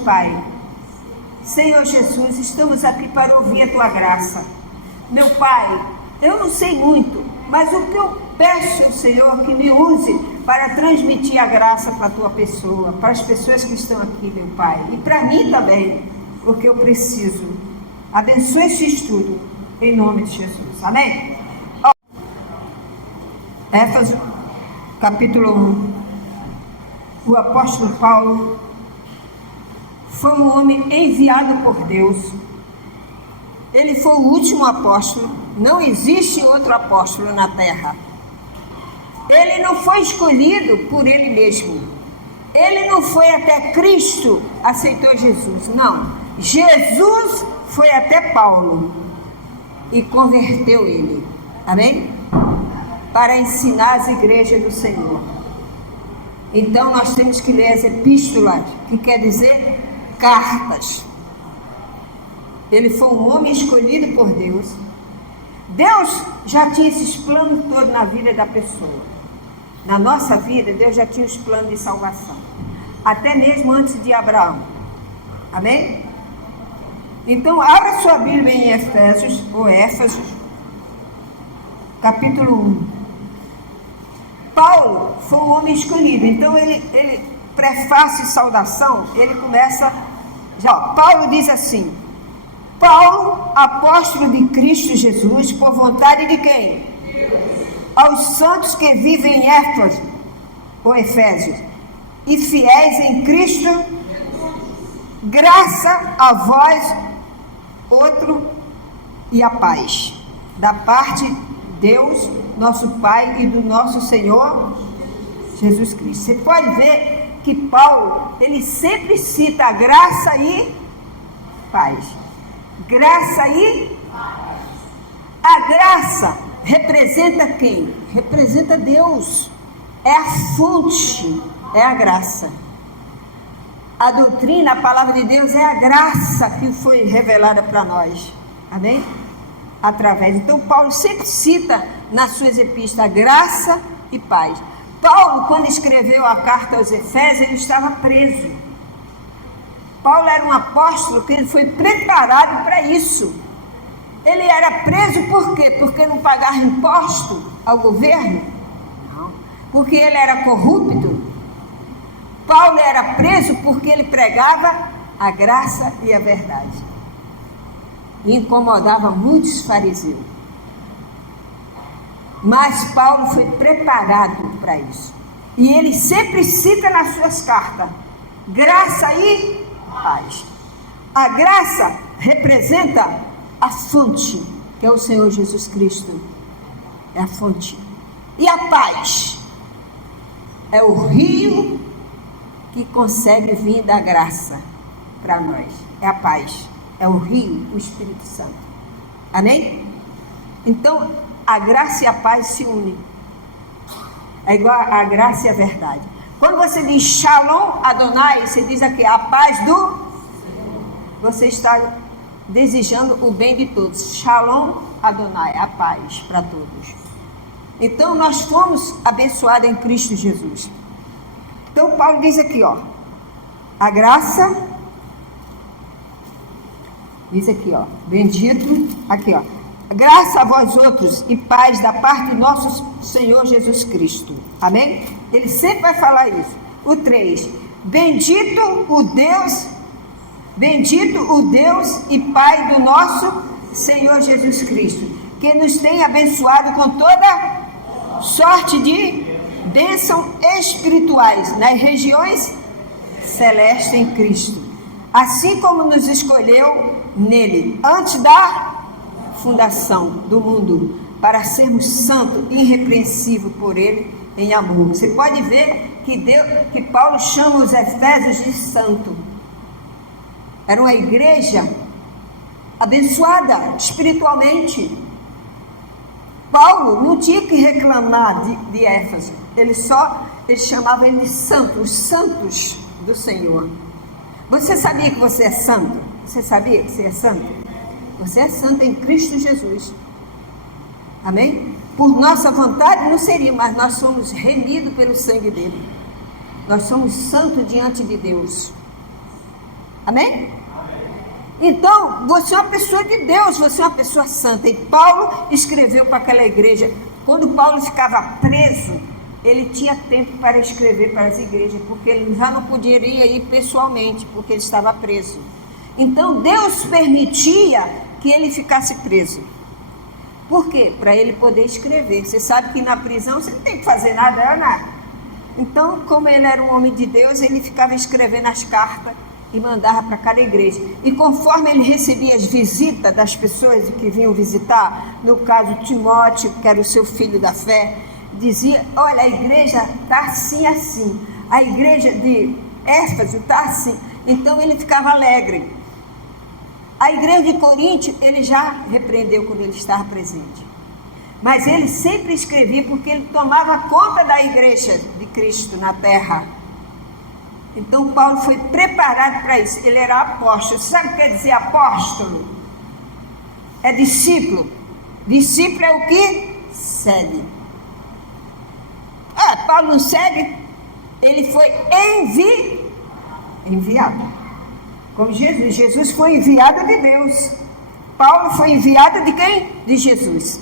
Pai. Senhor Jesus, estamos aqui para ouvir a Tua graça. Meu Pai, eu não sei muito, mas o que eu peço ao Senhor que me use para transmitir a graça para a Tua pessoa, para as pessoas que estão aqui, meu Pai, e para mim também, porque eu preciso. Abençoe esse estudo, em nome de Jesus. Amém? Éfeso, capítulo 1. O apóstolo Paulo foi um homem enviado por Deus. Ele foi o último apóstolo. Não existe outro apóstolo na terra. Ele não foi escolhido por ele mesmo. Ele não foi até Cristo, aceitou Jesus. Não. Jesus foi até Paulo e converteu ele. Amém? Para ensinar as igrejas do Senhor. Então nós temos que ler as epístolas, que quer dizer cartas. Ele foi um homem escolhido por Deus. Deus já tinha esses planos todos na vida da pessoa. Na nossa vida, Deus já tinha os planos de salvação. Até mesmo antes de Abraão. Amém? Então, abra sua Bíblia em Efésios, ou Éfesos, capítulo 1. Paulo foi um homem escolhido. Então, ele prefácio e saudação, ele começa... Paulo diz assim: Paulo, apóstolo de Cristo Jesus, por vontade de quem? Deus. Aos santos que vivem em Éfeso, ou Efésios, e fiéis em Cristo, graça a vós, outro, e a paz, da parte de Deus, nosso Pai, e do nosso Senhor Jesus Cristo. Você pode ver que Paulo, ele sempre cita a graça e paz. Graça e paz. A graça representa quem? Representa Deus. É a fonte, é a graça. A doutrina, a palavra de Deus é a graça que foi revelada para nós. Amém? Através. Então Paulo sempre cita nas suas epístolas graça e paz. Paulo, quando escreveu a carta aos Efésios, ele estava preso. Paulo era um apóstolo que ele foi preparado para isso. Ele era preso por quê? Porque não pagava imposto ao governo? Não. Porque ele era corrupto? Paulo era preso porque ele pregava a graça e a verdade. E incomodava muitos fariseus. Mas Paulo foi preparado para isso. E ele sempre cita nas suas cartas graça e paz. A graça representa a fonte, que é o Senhor Jesus Cristo. É a fonte. E a paz é o rio que consegue vir da graça para nós. É a paz. É o rio, o Espírito Santo. Amém? Então, a graça e a paz se unem. É igual a graça e a verdade. Quando você diz Shalom Adonai, você diz aqui a paz do... Você está desejando o bem de todos. Shalom Adonai, a paz para todos. Então nós fomos abençoados em Cristo Jesus. Então Paulo diz aqui, ó, a graça, diz aqui, ó, bendito, aqui, ó, graça a vós outros e paz da parte do nosso Senhor Jesus Cristo. Amém? Ele sempre vai falar isso. O 3. Bendito o Deus e Pai do nosso Senhor Jesus Cristo, que nos tem abençoado com toda sorte de bênçãos espirituais nas regiões celestes em Cristo, assim como nos escolheu nele antes da fundação do mundo, para sermos santos e irrepreensíveis por ele em amor. Você pode ver que Paulo chama os Efésios de santo. Era uma igreja abençoada espiritualmente. Paulo não tinha que reclamar de Éfeso. Ele chamava ele de santo, os santos do Senhor. Você sabia que você é santo? Você sabia que você é santo? Você é santo em Cristo Jesus. Amém? Por nossa vontade não seria, mas nós somos remidos pelo sangue dele. Nós somos santos diante de Deus. Amém? Então, você é uma pessoa de Deus, você é uma pessoa santa. E Paulo escreveu para aquela igreja. Quando Paulo ficava preso, ele tinha tempo para escrever para as igrejas, porque ele já não poderia ir pessoalmente, porque ele estava preso. Então, Deus permitia que ele ficasse preso. Por quê? Para ele poder escrever. Você sabe que na prisão você não tem que fazer nada, Ana. Então, como ele era um homem de Deus, ele ficava escrevendo as cartas e mandava para cada igreja. E conforme ele recebia as visitas das pessoas que vinham visitar, no caso Timóteo, que era o seu filho da fé, dizia, olha, a igreja está assim, assim. A igreja de Éfeso está assim. Então ele ficava alegre. A igreja de Corinto, ele já repreendeu quando ele estava presente. Mas ele sempre escrevia porque ele tomava conta da igreja de Cristo na terra. Então Paulo foi preparado para isso. Ele era apóstolo. Você sabe o que quer dizer apóstolo? É discípulo. Discípulo é o que? Segue. Paulo não segue. Ele foi enviado. Como Jesus. Jesus foi enviado de Deus. Paulo foi enviado de quem? De Jesus.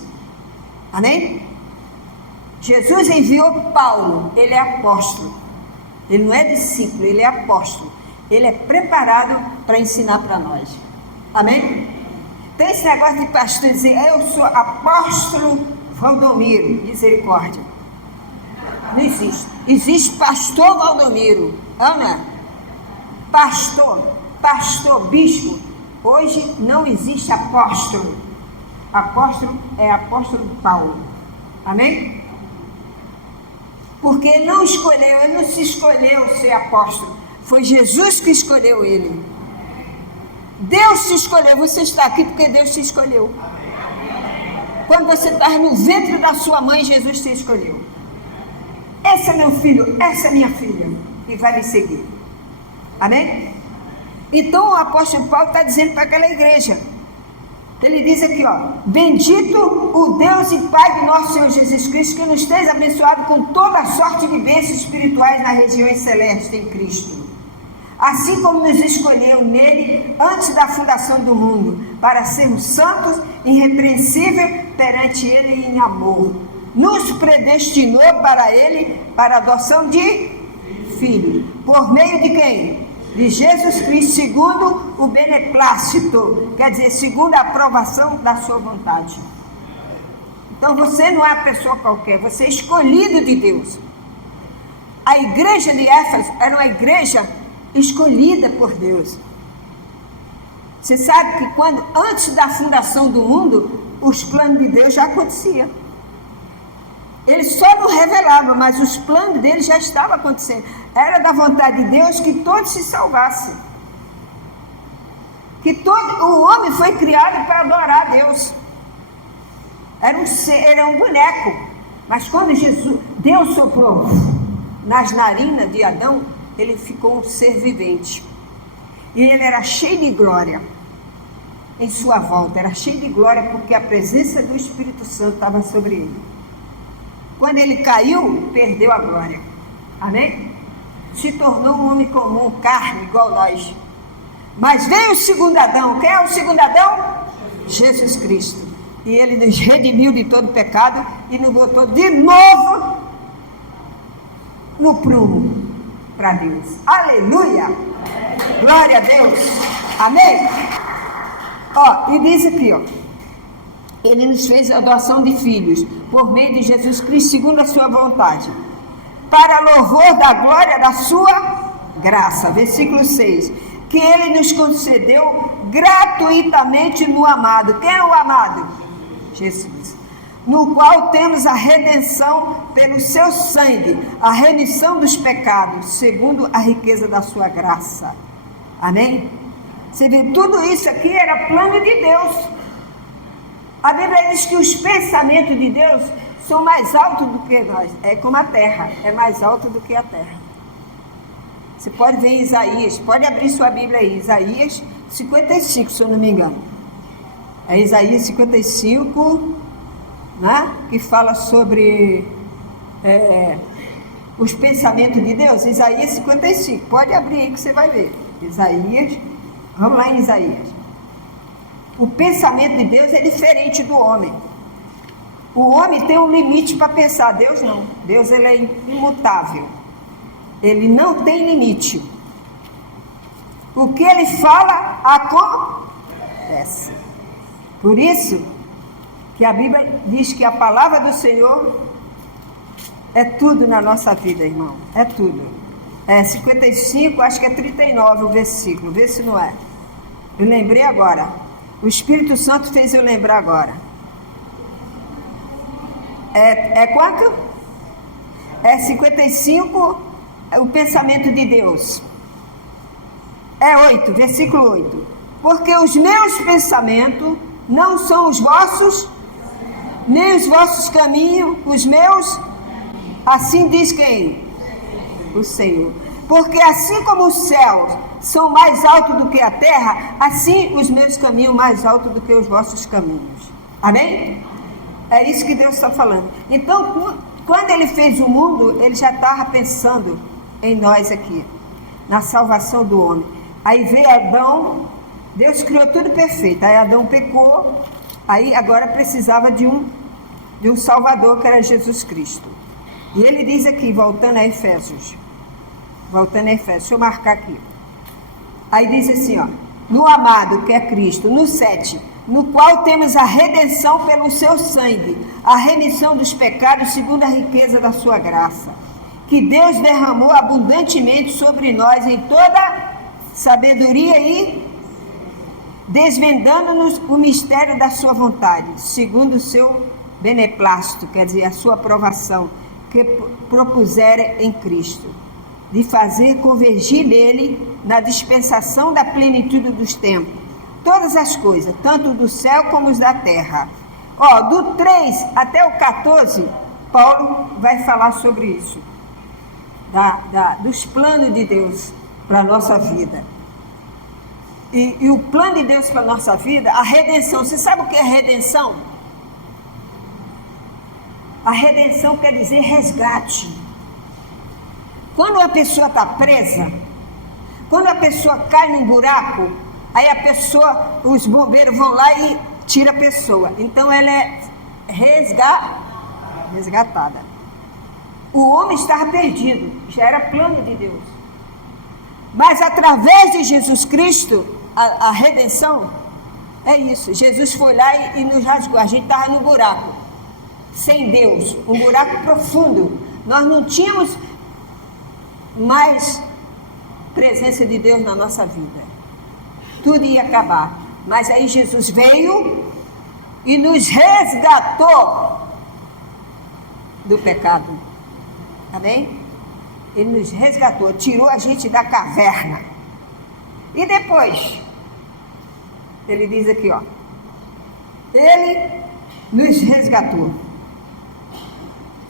Amém? Jesus enviou Paulo. Ele é apóstolo. Ele não é discípulo, ele é apóstolo. Ele é preparado para ensinar para nós. Amém? Tem esse negócio de pastor dizer, eu sou apóstolo Valdomiro. Misericórdia. Não existe. Existe pastor Valdomiro. Ana? Pastor, bispo. Hoje não existe apóstolo. Apóstolo é apóstolo Paulo. Amém? Porque ele não escolheu, ele não se escolheu ser apóstolo. Foi Jesus que escolheu ele. Deus te escolheu, você está aqui porque Deus te escolheu. Quando você estava no ventre da sua mãe, Jesus te escolheu. Esse é meu filho, essa é minha filha, e vai me seguir. Amém? Então o apóstolo Paulo está dizendo para aquela igreja. Ele diz aqui, bendito o Deus e Pai do nosso Senhor Jesus Cristo, que nos tem abençoado com toda a sorte de bênçãos espirituais nas regiões celestes em Cristo. Assim como nos escolheu nele antes da fundação do mundo, para sermos santos e irrepreensíveis perante ele em amor. Nos predestinou para ele, para a adoção de filhos. Por meio de quem? De Jesus Cristo, segundo o beneplácito, quer dizer, segundo a aprovação da sua vontade. Então você não é uma pessoa qualquer, você é escolhido de Deus. A igreja de Éfeso era uma igreja escolhida por Deus. Você sabe que antes da fundação do mundo, os planos de Deus já aconteciam. Ele só não revelava, mas os planos dele já estavam acontecendo. Era da vontade de Deus que todos se salvassem. O homem foi criado para adorar a Deus. Era um boneco. Mas quando Deus soprou nas narinas de Adão, ele ficou um ser vivente. E ele era cheio de glória em sua volta. Era cheio de glória porque a presença do Espírito Santo estava sobre ele. Quando ele caiu, perdeu a glória. Amém? Se tornou um homem comum, carne, igual nós. Mas veio o segundo Adão. Quem é o segundo Adão? Jesus Cristo. E ele nos redimiu de todo pecado e nos botou de novo no prumo para Deus. Aleluia! Glória a Deus. Amém? E diz aqui, ele nos fez a adoção de filhos, por meio de Jesus Cristo, segundo a sua vontade, para louvor da glória da sua graça. Versículo 6. Que ele nos concedeu gratuitamente no amado. Quem é o amado? Jesus. No qual temos a redenção pelo seu sangue, a remissão dos pecados, segundo a riqueza da sua graça. Amém? Você vê, tudo isso aqui era plano de Deus. A Bíblia diz que os pensamentos de Deus são mais altos do que nós. É como a terra, é mais alto do que a terra. Você pode ver em Isaías, pode abrir sua Bíblia aí, Isaías 55, se eu não me engano. É Isaías 55, né? Que fala sobre os pensamentos de Deus. Isaías 55, pode abrir aí que você vai ver. Isaías, vamos lá em Isaías. O pensamento de Deus é diferente do homem. O homem tem um limite para pensar, Deus não. Deus, ele é imutável. Ele não tem limite. O que ele fala, acontece. Por isso que a Bíblia diz que a palavra do Senhor é tudo na nossa vida, irmão. É tudo. É 55, acho que é 39 o versículo. Vê se não é. Eu lembrei agora. O Espírito Santo fez eu lembrar agora. É quanto? É 55, o pensamento de Deus. É 8, versículo 8. Porque os meus pensamentos não são os vossos, nem os vossos caminhos, os meus. Assim diz quem? O Senhor. Porque assim como os céus são mais altos do que a terra, assim os meus caminhos mais altos do que os vossos caminhos. Amém? É isso que Deus está falando. Então, quando ele fez o mundo, ele já estava pensando em nós aqui, na salvação do homem. Aí veio Adão, Deus criou tudo perfeito. Aí Adão pecou, aí agora precisava de um Salvador, que era Jesus Cristo. E ele diz aqui, voltando a Efésios, deixa eu marcar aqui. Aí diz assim, ó, no amado, que é Cristo, no 7, no qual temos a redenção pelo seu sangue, a remissão dos pecados segundo a riqueza da sua graça, que Deus derramou abundantemente sobre nós em toda sabedoria e desvendando-nos o mistério da sua vontade, segundo o seu beneplácito, quer dizer, a sua aprovação, que propuseram em Cristo, de fazer convergir nele, na dispensação da plenitude dos tempos, todas as coisas, tanto do céu como os da terra. Ó, do 3 até o 14, Paulo vai falar sobre isso, dos planos de Deus para a nossa vida. E o plano de Deus para a nossa vida, a redenção. Você sabe o que é redenção? A redenção quer dizer resgate. Quando uma pessoa está presa, quando a pessoa cai num buraco, aí os bombeiros vão lá e tiram a pessoa. Então ela é resgatada. O homem estava perdido, já era plano de Deus. Mas através de Jesus Cristo, a redenção é isso. Jesus foi lá e nos rasgou. A gente estava no buraco, sem Deus, um buraco profundo. Nós não tínhamos mais presença de Deus na nossa vida. Tudo ia acabar. Mas aí Jesus veio e nos resgatou do pecado. Amém? Ele nos resgatou, tirou a gente da caverna. E depois, ele diz aqui, ó, ele nos resgatou,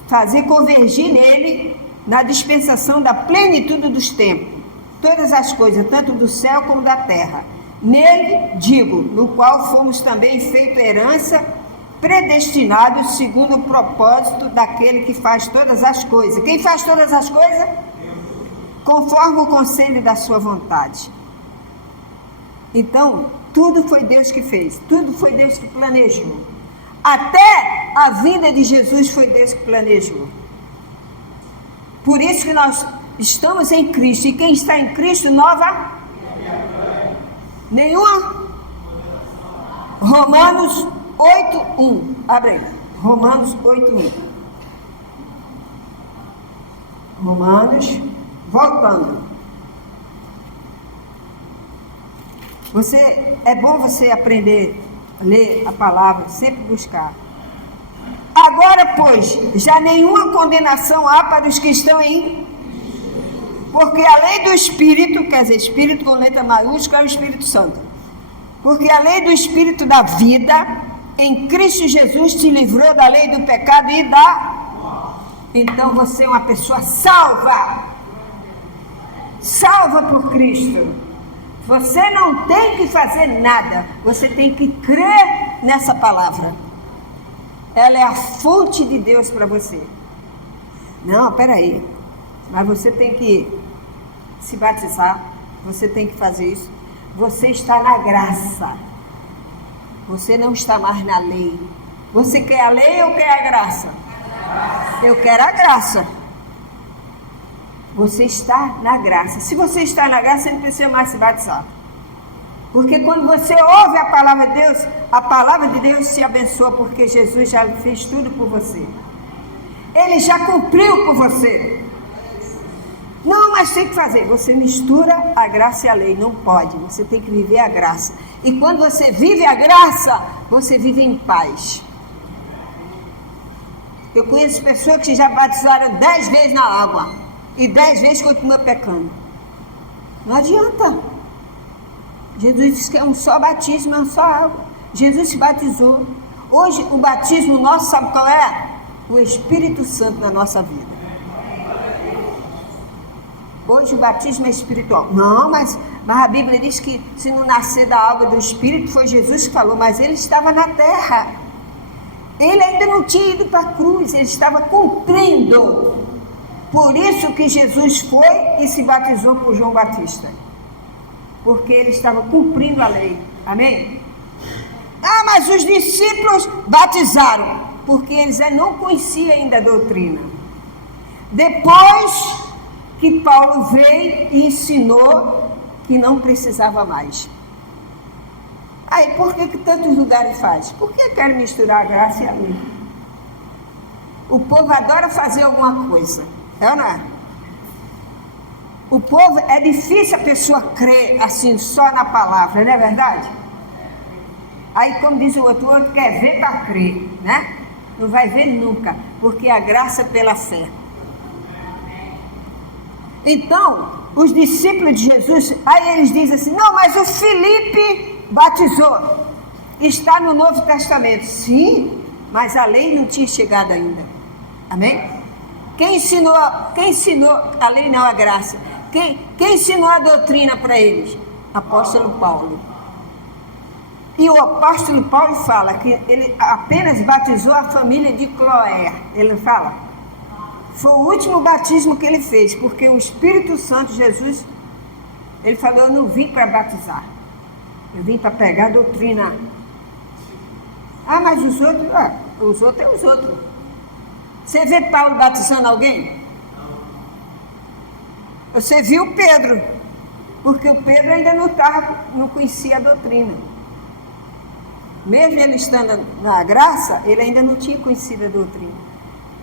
fazer convergir nele, na dispensação da plenitude dos tempos, todas as coisas, tanto do céu como da terra. Nele, digo, no qual fomos também feito herança, predestinados segundo o propósito daquele que faz todas as coisas. Quem faz todas as coisas? Conforme o conselho da sua vontade. Então, tudo foi Deus que fez, tudo foi Deus que planejou. Até a vinda de Jesus foi Deus que planejou. Por isso que nós estamos em Cristo, e quem está em Cristo, nova? Nenhuma? Romanos 8:1. Abre aí. Romanos 8:1. Romanos, voltando. É bom você aprender a ler a palavra, sempre buscar. Agora, pois, já nenhuma condenação há para os que estão em... Porque a lei do Espírito, quer dizer, Espírito com letra maiúscula, é o Espírito Santo. Porque a lei do Espírito da vida, em Cristo Jesus, te livrou da lei do pecado e da... Então você é uma pessoa salva. Salva por Cristo. Você não tem que fazer nada. Você tem que crer nessa palavra. Ela é a fonte de Deus para você. Não, peraí. Mas você tem que se batizar. você tem que fazer isso. Você está na graça. Você não está mais na lei. Você quer a lei ou quer a graça? Eu quero a graça. Você está na graça. Se você está na graça, você não precisa mais se batizar. Porque quando você ouve a palavra de Deus te abençoa, porque Jesus já fez tudo por você. Ele já cumpriu por você. Não, mas tem que fazer. Você mistura a graça e a lei. Não pode. Você tem que viver a graça. E quando você vive a graça, você vive em paz. Eu conheço pessoas que já batizaram 10 vezes na água. E 10 vezes continuam pecando. Não adianta. Jesus disse que é um só batismo, é um só água. Jesus se batizou. Hoje o batismo nosso, sabe qual é? O Espírito Santo na nossa vida. Hoje o batismo é espiritual. Não, mas a Bíblia diz que se não nascer da água do Espírito, foi Jesus que falou, mas ele estava na terra. Ele ainda não tinha ido para a cruz, ele estava cumprindo. Por isso que Jesus foi e se batizou por João Batista. Porque ele estava cumprindo a lei. Amém? Ah, mas os discípulos batizaram, porque eles não conheciam ainda a doutrina. Depois que Paulo veio e ensinou que não precisava mais. Aí, por que tantos lugares faz? Porque querem misturar a graça e a lei. O povo adora fazer alguma coisa. É ou não é? O povo, é difícil a pessoa crer assim, só na palavra, não é verdade? Aí, como diz o outro quer ver para crer, né? Não vai ver nunca, porque a graça é pela fé. Então, os discípulos de Jesus, aí eles dizem assim, não, mas o Filipe batizou, está no Novo Testamento. Sim, mas a lei não tinha chegado ainda. Amém? Quem ensinou a lei, não a graça? Quem ensinou a doutrina para eles? Apóstolo Paulo. E o apóstolo Paulo fala que ele apenas batizou a família de Cloé. Ele fala, foi o último batismo que ele fez, porque o Espírito Santo, Jesus, ele falou, eu não vim para batizar, eu vim para pegar a doutrina. Ah, mas os outros é os outros. Você vê Paulo batizando alguém? Você viu Pedro, porque o Pedro ainda não conhecia a doutrina. Mesmo ele estando na graça, ele ainda não tinha conhecido a doutrina.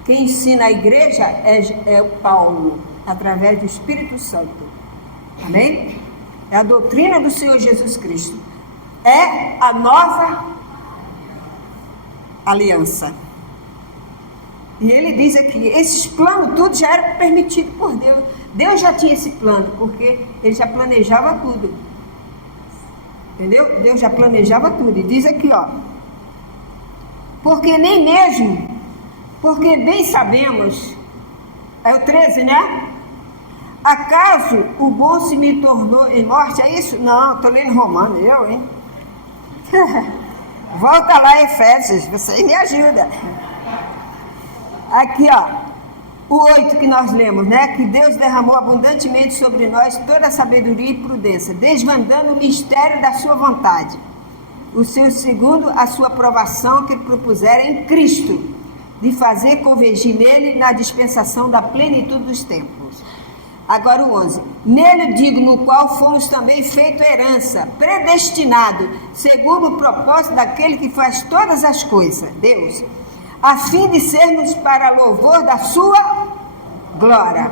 Quem ensina a igreja é o Paulo, através do Espírito Santo. Amém? É a doutrina do Senhor Jesus Cristo. É a nova aliança. E ele diz aqui, esses planos tudo já era permitido por Deus. Deus já tinha esse plano, porque ele já planejava tudo. Entendeu? Deus já planejava tudo. E diz aqui, ó. Porque bem sabemos, é o 13, né? Acaso o bom se me tornou em morte? É isso? Não, estou lendo Romano, hein? Volta lá, Efésios, você me ajuda. Aqui, ó. O 8 que nós lemos, né? Que Deus derramou abundantemente sobre nós toda a sabedoria e prudência, desvendando o mistério da sua vontade, o seu segundo a sua aprovação que propusera em Cristo, de fazer convergir nele na dispensação da plenitude dos tempos. Agora o 11. Nele digo, no qual fomos também feito herança, predestinado, segundo o propósito daquele que faz todas as coisas, Deus, a fim de sermos para louvor da sua glória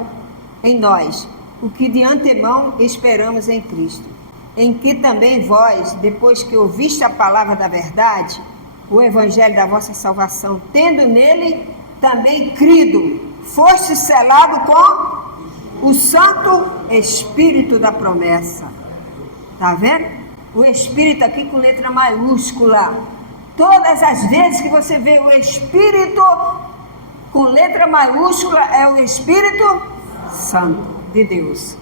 em nós, o que de antemão esperamos em Cristo, em que também vós, depois que ouviste a palavra da verdade, o evangelho da vossa salvação, tendo nele também crido, foste selado com o Santo Espírito da promessa. Está vendo? O Espírito aqui com letra maiúscula. Todas as vezes que você vê o Espírito com letra maiúscula, é o Espírito Santo de Deus.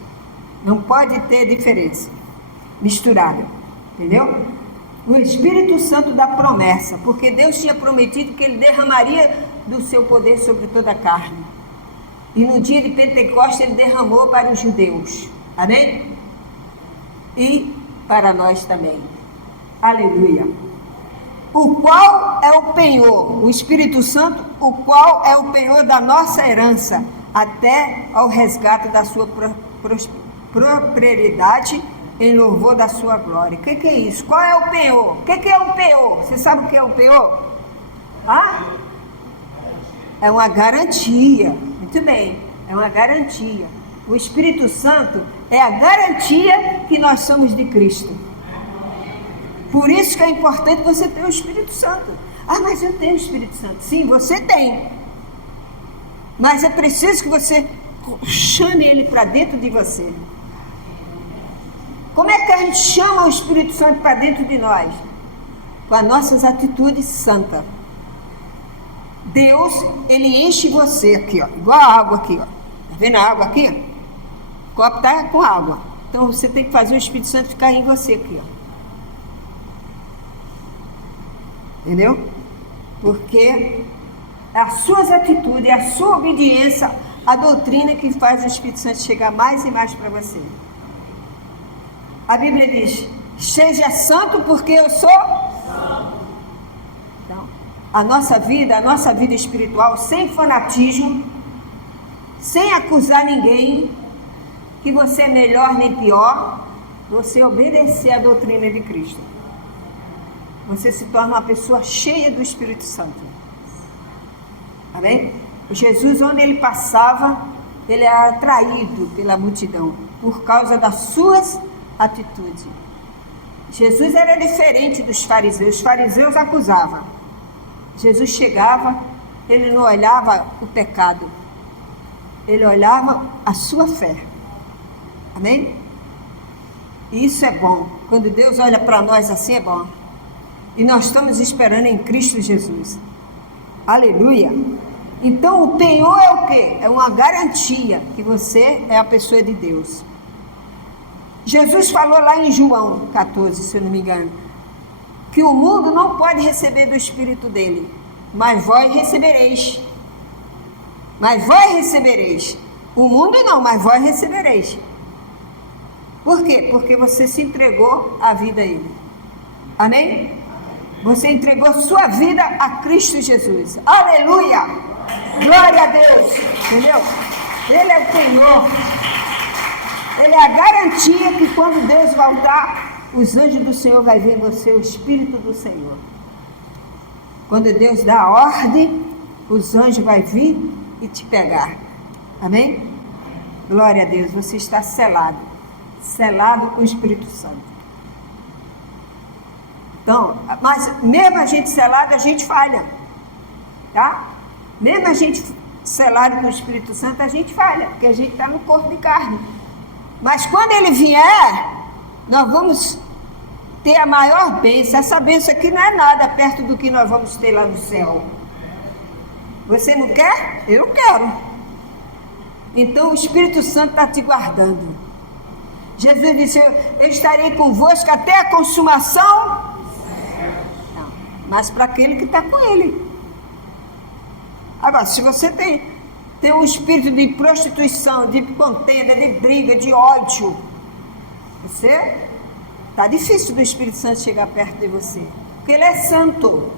Não pode ter diferença. Misturado. Entendeu? O Espírito Santo da promessa. Porque Deus tinha prometido que ele derramaria do seu poder sobre toda a carne. E no dia de Pentecostes ele derramou para os judeus. Amém? e para nós também. Aleluia. O qual é o penhor, o Espírito Santo, o qual é o penhor da nossa herança, até ao resgate da sua propriedade, em louvor da sua glória. O que é isso? Qual é o penhor? O que é um penhor? Você sabe o que é um penhor? É uma garantia. Muito bem, é uma garantia. O Espírito Santo é a garantia que nós somos de Cristo. Por isso que é importante você ter o Espírito Santo. Mas eu tenho o Espírito Santo. Sim, você tem. Mas é preciso que você chame ele para dentro de você. Como é que a gente chama o Espírito Santo para dentro de nós? Com as nossas atitudes santas. Deus, ele enche você aqui, ó, igual a água aqui, ó. Tá vendo a água aqui? O copo está com água. Então você tem que fazer o Espírito Santo ficar em você aqui, ó. Entendeu? Porque as suas atitudes, a sua obediência, a doutrina que faz o Espírito Santo chegar mais e mais para você. A Bíblia diz: seja santo porque eu sou santo. Então, a nossa vida espiritual, sem fanatismo, sem acusar ninguém que você é melhor nem pior, você obedecer à doutrina de Cristo. Você se torna uma pessoa cheia do Espírito Santo. Amém? Jesus, onde ele passava, ele era atraído pela multidão, por causa das suas atitudes. Jesus era diferente dos fariseus. Os fariseus acusavam. Jesus chegava, ele não olhava o pecado, ele olhava a sua fé. Amém? E isso é bom. Quando Deus olha para nós assim, é bom. E nós estamos esperando em Cristo Jesus. Aleluia. Então o penhor é o quê? É uma garantia que você é a pessoa de Deus. Jesus falou lá em João 14, se eu não me engano, que o mundo não pode receber do Espírito dele, mas vós recebereis. Mas vós recebereis. O mundo não, mas vós recebereis. Por quê? Porque você se entregou a vida a ele. Amém? Você entregou sua vida a Cristo Jesus. Aleluia! Glória a Deus! Entendeu? Ele é o penhor. Ele é a garantia que quando Deus voltar, os anjos do Senhor vai ver em você o Espírito do Senhor. Quando Deus dá a ordem, os anjos vão vir e te pegar. Amém? Glória a Deus, você está selado. Selado com o Espírito Santo. Então, mas mesmo a gente selado, a gente falha. Tá? Mesmo a gente selado com o Espírito Santo, a gente falha, porque a gente está no corpo de carne. Mas quando ele vier, nós vamos ter a maior bênção. Essa bênção aqui não é nada perto do que nós vamos ter lá no céu. Você não quer? Eu quero. Então o Espírito Santo está te guardando. Jesus disse: eu estarei convosco até a consumação. Não, mas para aquele que está com ele. Agora, se você tem um espírito de prostituição, de contenda, de briga, de ódio, está difícil do Espírito Santo chegar perto de você, porque ele é santo.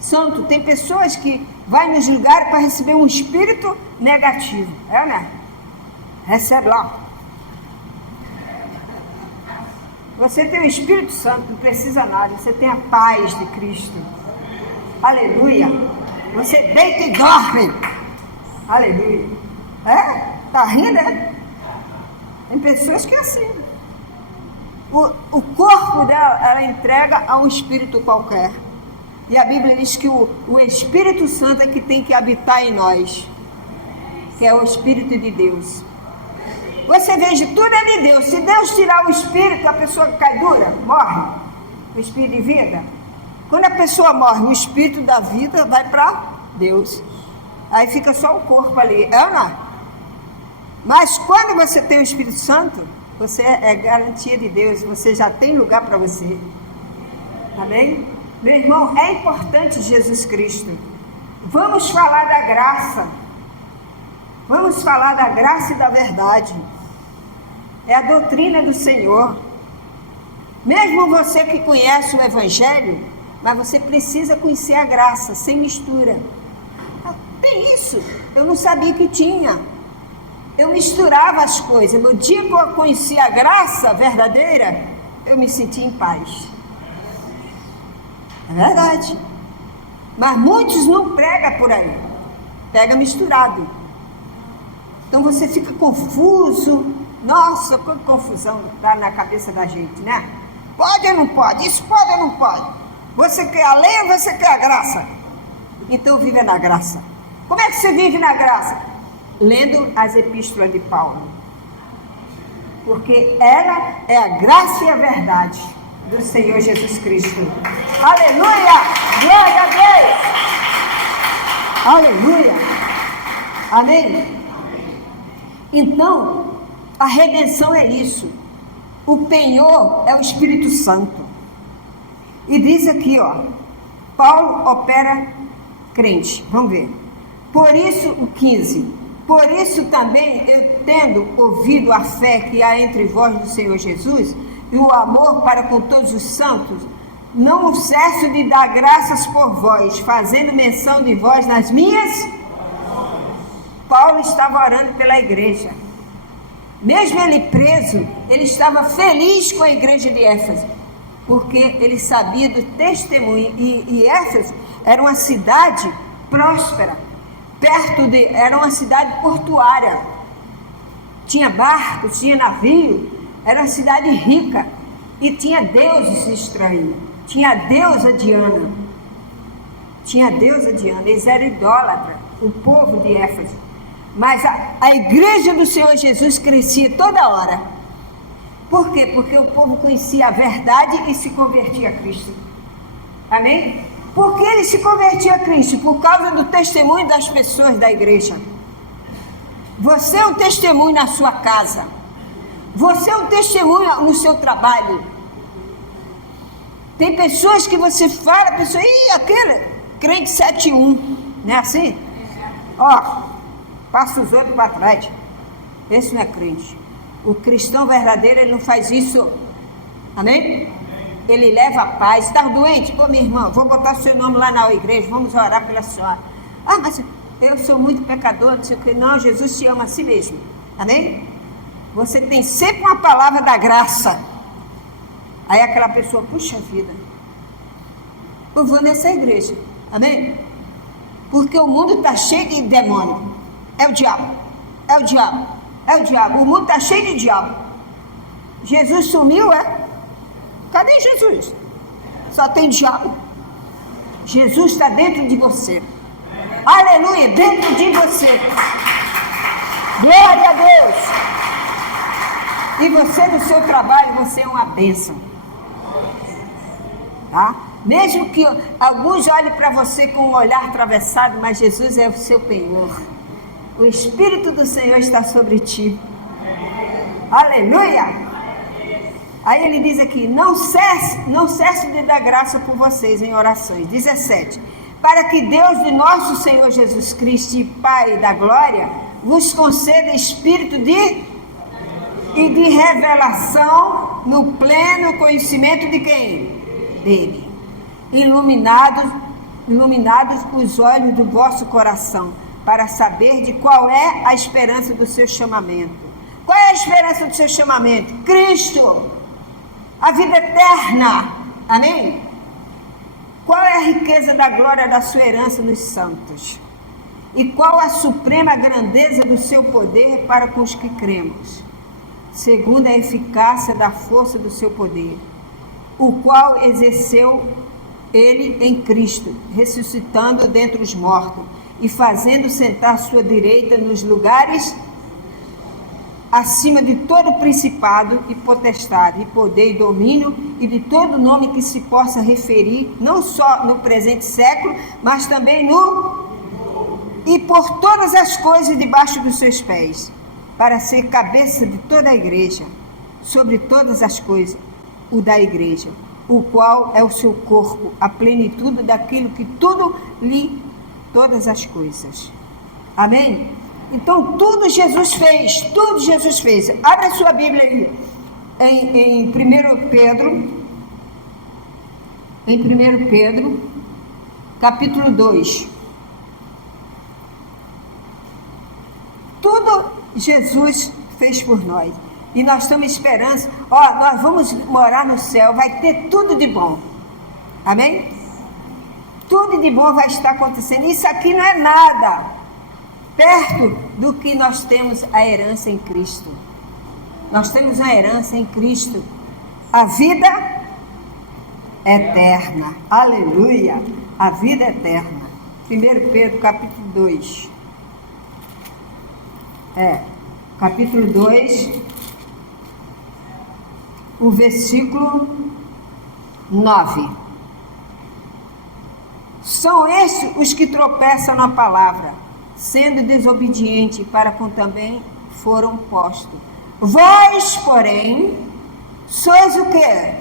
Santo, tem pessoas que vai nos lugares para receber um espírito negativo, né? Recebe lá. Você tem o Espírito Santo, não precisa nada, você tem a paz de Cristo. Aleluia. Você deita e dorme. Aleluia. Está rindo, né? Tem pessoas que é assim. O corpo dela, ela entrega a um espírito qualquer. E a Bíblia diz que o Espírito Santo é que tem que habitar em nós, que é o Espírito de Deus. Você veja, tudo é de Deus. Se Deus tirar o Espírito, a pessoa cai dura, morre. O Espírito de vida. Quando a pessoa morre, o Espírito da vida vai para Deus. Aí fica só o corpo ali. Não? Mas quando você tem o Espírito Santo, você é garantia de Deus. Você já tem lugar para você. Amém? Meu irmão, é importante Jesus Cristo. Vamos falar da graça. Vamos falar da graça e da verdade. É a doutrina do Senhor. Mesmo você que conhece o Evangelho, mas você precisa conhecer a graça, sem mistura. Tem isso, eu não sabia que tinha. Eu misturava as coisas. No dia que eu conheci a graça verdadeira, eu me senti em paz. É verdade. Mas muitos não pregam por aí. Pega misturado. Então você fica confuso. Nossa, que confusão dá na cabeça da gente, né? Pode ou não pode? Isso pode ou não pode? Você quer a lei ou você quer a graça? Então vive na graça. Como é que você vive na graça? Lendo as epístolas de Paulo. Porque ela é a graça e a verdade do Senhor Jesus Cristo. Aleluia! Glória a Deus! Aleluia! Amém? Então, a redenção é isso. O penhor é o Espírito Santo. E diz aqui, Paulo opera crente. Vamos ver. Por isso, o 15. Por isso também, eu tendo ouvido a fé que há entre vós do Senhor Jesus e o amor para com todos os santos, não cesso de dar graças por vós, fazendo menção de vós nas minhas. Paulo estava orando pela igreja. Mesmo ele preso, ele estava feliz com a igreja de Éfeso, porque ele sabia do testemunho. E Éfeso era uma cidade próspera, era uma cidade portuária. Tinha barcos, tinha navio, era uma cidade rica. E tinha deuses estranhos. Tinha a deusa Diana. Eles eram idólatras, o povo de Éfeso. Mas a igreja do Senhor Jesus crescia toda hora. Por quê? Porque o povo conhecia a verdade e se convertia a Cristo. Amém? Por que ele se convertia a Cristo? Por causa do testemunho das pessoas da igreja. Você é um testemunho na sua casa. Você é um testemunho no seu trabalho. Tem pessoas que você fala, aquele crente 7-1, não é assim? Passa os outros para trás. Esse não é crente. O cristão verdadeiro, ele não faz isso. Amém? Ele leva a paz. Está doente? Minha irmã, vou botar o seu nome lá na igreja, vamos orar pela senhora. Mas eu sou muito pecador, não sei o que. Não, Jesus te ama a si mesmo. Amém? Você tem sempre uma palavra da graça. Aí aquela pessoa, puxa vida, eu vou nessa igreja. Amém? Porque o mundo está cheio de demônio. É o diabo. O mundo está cheio de diabo. Jesus sumiu, Cadê Jesus? Só tem diabo. Jesus está dentro de você. Aleluia, dentro de você. Glória a Deus. E você no seu trabalho, você é uma bênção. Tá? Mesmo que alguns olhem para você com um olhar atravessado, mas Jesus é o seu penhor. O Espírito do Senhor está sobre ti. Aleluia! Aí ele diz aqui, não cesse de dar graça por vocês em orações. 17. Para que Deus de nosso Senhor Jesus Cristo, Pai da glória, vos conceda espírito de revelação no pleno conhecimento de quem? Dele. Iluminados os olhos do vosso coração, para saber de qual é a esperança do seu chamamento. Qual é a esperança do seu chamamento? Cristo, a vida eterna. Amém? Qual é a riqueza da glória da sua herança nos santos? E qual a suprema grandeza do seu poder para com os que cremos? Segundo a eficácia da força do seu poder, o qual exerceu ele em Cristo, ressuscitando dentre os mortos, e fazendo sentar sua direita nos lugares acima de todo principado e potestade, e poder e domínio, e de todo nome que se possa referir, não só no presente século, mas também e por todas as coisas debaixo dos seus pés, para ser cabeça de toda a igreja, sobre todas as coisas, o da igreja, o qual é o seu corpo, a plenitude daquilo que tudo lhe todas as coisas. Amém? Então, tudo Jesus fez, tudo Jesus fez. Abre a sua Bíblia aí, em 1 Pedro, capítulo 2. Tudo Jesus fez por nós. E nós estamos esperando, nós vamos morar no céu, vai ter tudo de bom. Amém? Tudo de bom vai estar acontecendo. Isso aqui não é nada perto do que nós temos a herança em Cristo. Nós temos a herança em Cristo, a vida eterna. Aleluia! A vida eterna. 1 Pedro, capítulo 2. Capítulo 2, o versículo 9. São estes os que tropeçam na palavra, sendo desobediente para com também foram postos. Vós, porém, sois o quê?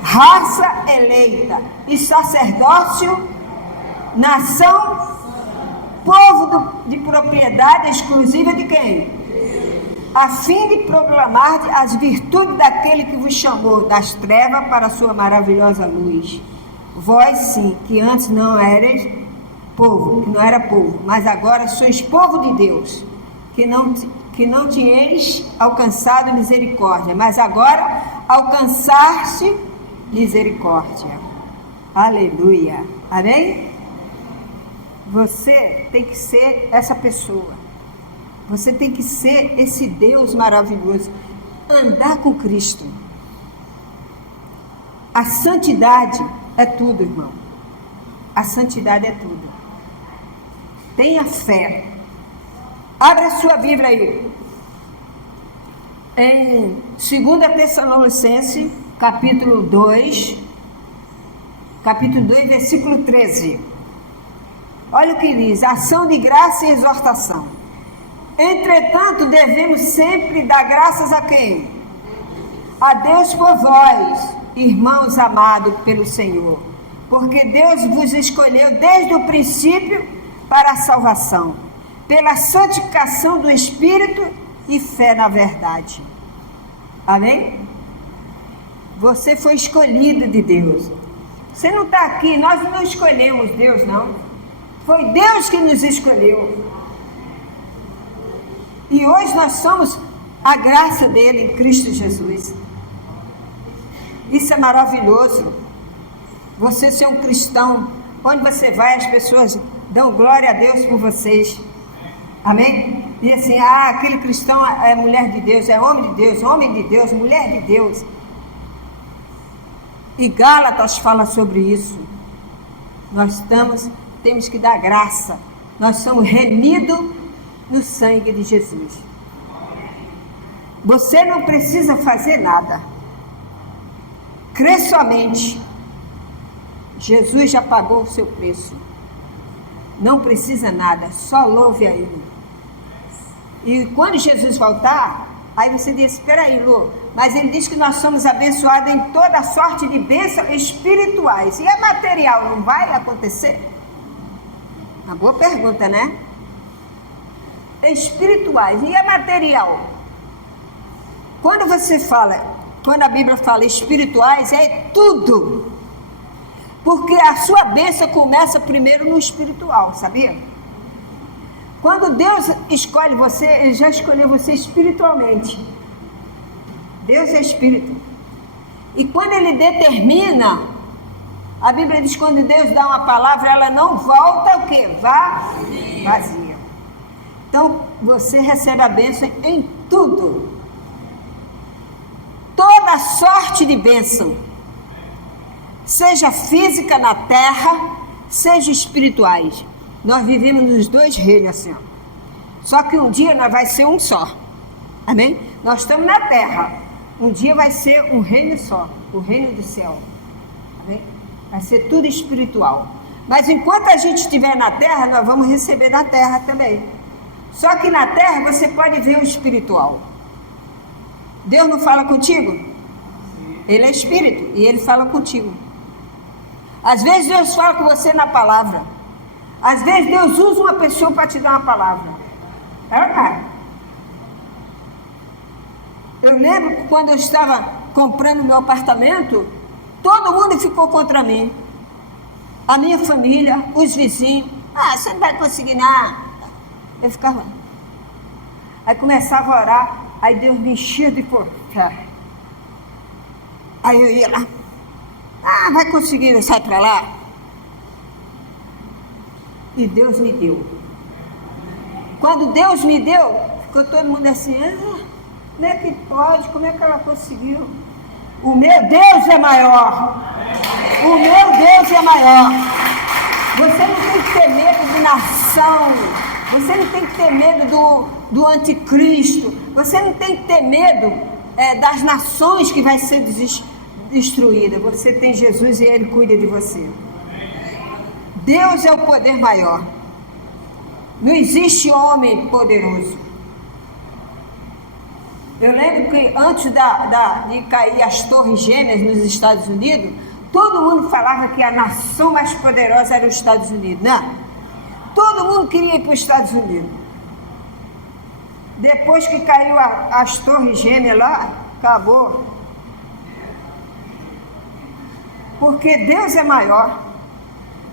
Raça eleita e sacerdócio, nação, povo de propriedade exclusiva de quem? A fim de proclamar as virtudes daquele que vos chamou das trevas para a sua maravilhosa luz. Vós sim, que antes não erais povo, que não era povo, mas agora sois povo de Deus, que não tinhais alcançado misericórdia, mas agora alcançaste misericórdia. Aleluia. Amém? Você tem que ser essa pessoa. Você tem que ser esse Deus maravilhoso. Andar com Cristo. A santidade é tudo, irmão. A santidade é tudo. Tenha fé. Abra a sua Bíblia aí. Em 2 Tessalonicenses, capítulo 2, versículo 13. Olha o que diz: ação de graça e exortação. Entretanto, devemos sempre dar graças a quem? A Deus por vós, irmãos amados pelo Senhor, porque Deus vos escolheu desde o princípio para a salvação, pela santificação do Espírito e fé na verdade. Amém? Você foi escolhido de Deus. Você não está aqui, nós não escolhemos Deus, não. Foi Deus que nos escolheu. E hoje nós somos a graça dele em Cristo Jesus. Isso é maravilhoso. Você ser um cristão, onde você vai, as pessoas dão glória a Deus por vocês. Amém? E assim, aquele cristão é mulher de Deus, é homem de Deus, mulher de Deus. E Gálatas fala sobre isso. Nós temos que dar graça. Nós somos remidos no sangue de Jesus. Você não precisa fazer nada. Crê somente. Jesus já pagou o seu preço. Não precisa nada, só louve a Ele. E quando Jesus voltar, aí você diz: espera aí, Lô, mas Ele diz que nós somos abençoados em toda sorte de bênçãos espirituais. E a material não vai acontecer? Uma boa pergunta, né? Espirituais. E a material? Quando a Bíblia fala espirituais, é tudo. Porque a sua bênção começa primeiro no espiritual, sabia? Quando Deus escolhe você, Ele já escolheu você espiritualmente. Deus é espírito. E quando Ele determina, a Bíblia diz que quando Deus dá uma palavra, ela não volta o quê? Vazia. Então, você recebe a bênção em tudo. Toda sorte de bênção. Seja física na terra, seja espirituais. Nós vivemos nos dois reinos assim, ó. Só que um dia nós vai ser um só. Amém? Nós estamos na terra. Um dia vai ser um reino só, o reino do céu. Amém? Vai ser tudo espiritual. Mas enquanto a gente estiver na terra, nós vamos receber na terra também. Só que na terra você pode ver o espiritual. Deus não fala contigo? Ele é espírito e Ele fala contigo. Às vezes Deus fala com você na palavra. Às vezes Deus usa uma pessoa para te dar uma palavra. Ela vai. Eu lembro que quando eu estava comprando meu apartamento, todo mundo ficou contra mim. A minha família, os vizinhos. Ah, você não vai conseguir nada. Eu ficava. Aí começava a orar, aí Deus me enchia de fé. Aí eu ia lá. Ah, vai conseguir, sai para lá. E Deus me deu. Quando Deus me deu, ficou todo mundo assim, como é que pode? Como é que ela conseguiu? O meu Deus é maior. O meu Deus é maior. Você não tem que ter medo de nação. Você não tem que ter medo do anticristo. Você não tem que ter medo das nações que vai ser destruída. Você tem Jesus e Ele cuida de você. Deus é o poder maior. Não existe homem poderoso. Eu lembro que antes de cair as Torres Gêmeas nos Estados Unidos, todo mundo falava que a nação mais poderosa era os Estados Unidos, né? Todo mundo queria ir para os Estados Unidos. Depois que caiu as Torres Gêmeas lá, acabou. Porque Deus é maior.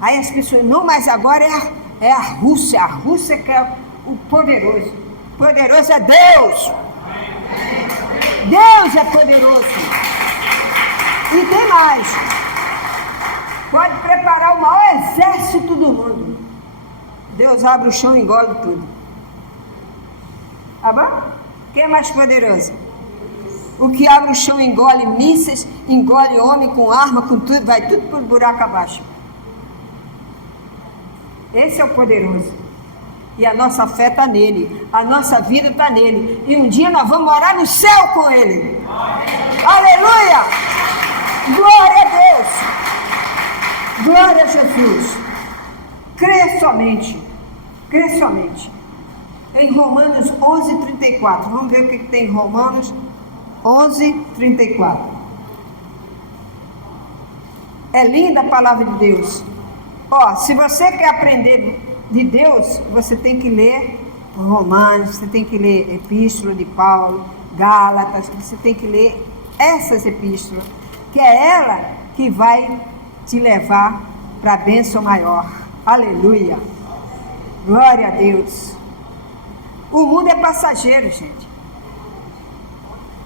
Aí as pessoas, não, mas agora é a Rússia que é o poderoso. Poderoso é Deus. Deus é poderoso. E tem mais. Pode preparar o maior exército do mundo. Deus abre o chão e engole tudo. Tá bom? Quem é mais poderoso? O que abre o chão engole mísseis, engole homem com arma, com tudo, vai tudo por buraco abaixo. Esse é o poderoso. E a nossa fé está nele. A nossa vida está nele. E um dia nós vamos morar no céu com ele. Aleluia! Glória a Deus! Glória a Jesus! Crê somente. Crê somente. Em Romanos 11:34. Vamos ver o que tem em Romanos 11:34. É linda a palavra de Deus. Se você quer aprender de Deus, você tem que ler Romanos, você tem que ler Epístola de Paulo, Gálatas, você tem que ler essas epístolas, que é ela que vai te levar para a bênção maior. Aleluia! Glória a Deus! O mundo é passageiro, gente.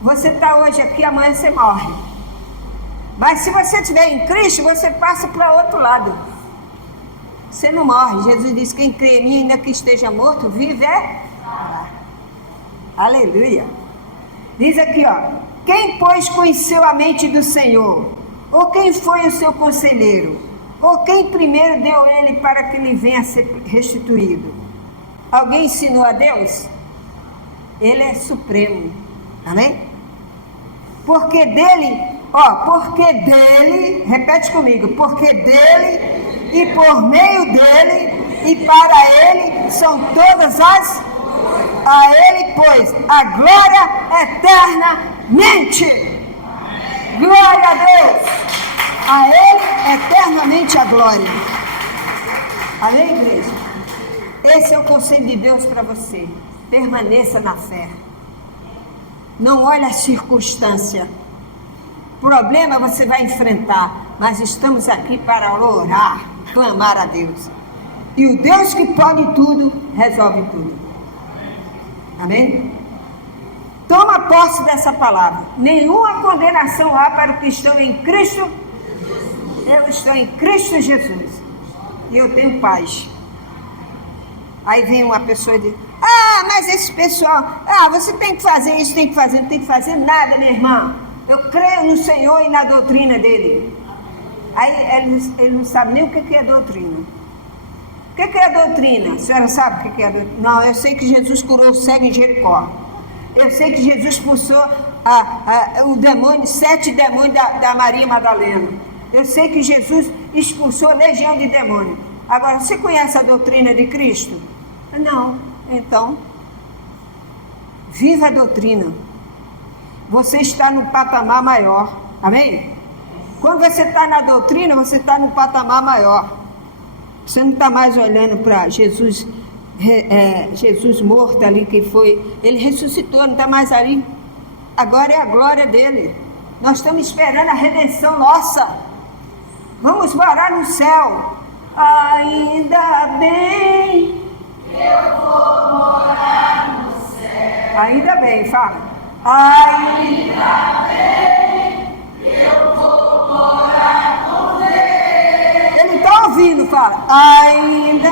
Você está hoje aqui, amanhã você morre. Mas se você estiver em Cristo, você passa para outro lado. Você não morre. Jesus disse, quem crê em mim, ainda que esteja morto, vive Aleluia. Diz aqui, quem, pois, conheceu a mente do Senhor? Ou quem foi o seu conselheiro? Ou quem primeiro deu ele para que lhe venha a ser restituído? Alguém ensinou a Deus? Ele é supremo. Amém? Porque dele, repete comigo, porque dele e por meio dele e para ele são todas a ele, pois, a glória eternamente. Glória a Deus. A ele eternamente a glória. Amém, igreja? Esse é o conselho de Deus para você. Permaneça na fé. Não olhe a circunstância. Problema você vai enfrentar, mas estamos aqui para orar, clamar a Deus. E o Deus que pode tudo, resolve tudo. Amém? Toma posse dessa palavra. Nenhuma condenação há para os que estão em Cristo. Eu estou em Cristo Jesus. E eu tenho paz. Aí vem uma pessoa e diz, mas esse pessoal, você tem que fazer isso, tem que fazer, não tem que fazer nada, minha irmã. Eu creio no Senhor e na doutrina dele. Aí ele não sabe nem o que é doutrina. O que é doutrina? A senhora sabe o que é doutrina? Não, eu sei que Jesus curou o cego em Jericó. Eu sei que Jesus expulsou o demônio, 7 demônios da Maria Madalena. Eu sei que Jesus expulsou a legião de demônios. Agora, você conhece a doutrina de Cristo? Não. Então, viva a doutrina. Você está no patamar maior. Amém? Quando você está na doutrina, você está no patamar maior. Você não está mais olhando para Jesus Jesus morto ali, que foi, ele ressuscitou, não está mais ali. Agora é a glória dele. Nós estamos esperando a redenção nossa. Vamos morar no céu. Ainda bem, eu vou morar no céu. Ainda bem, fala. Ainda bem, eu vou morar com Deus. Ele está ouvindo, fala. Ainda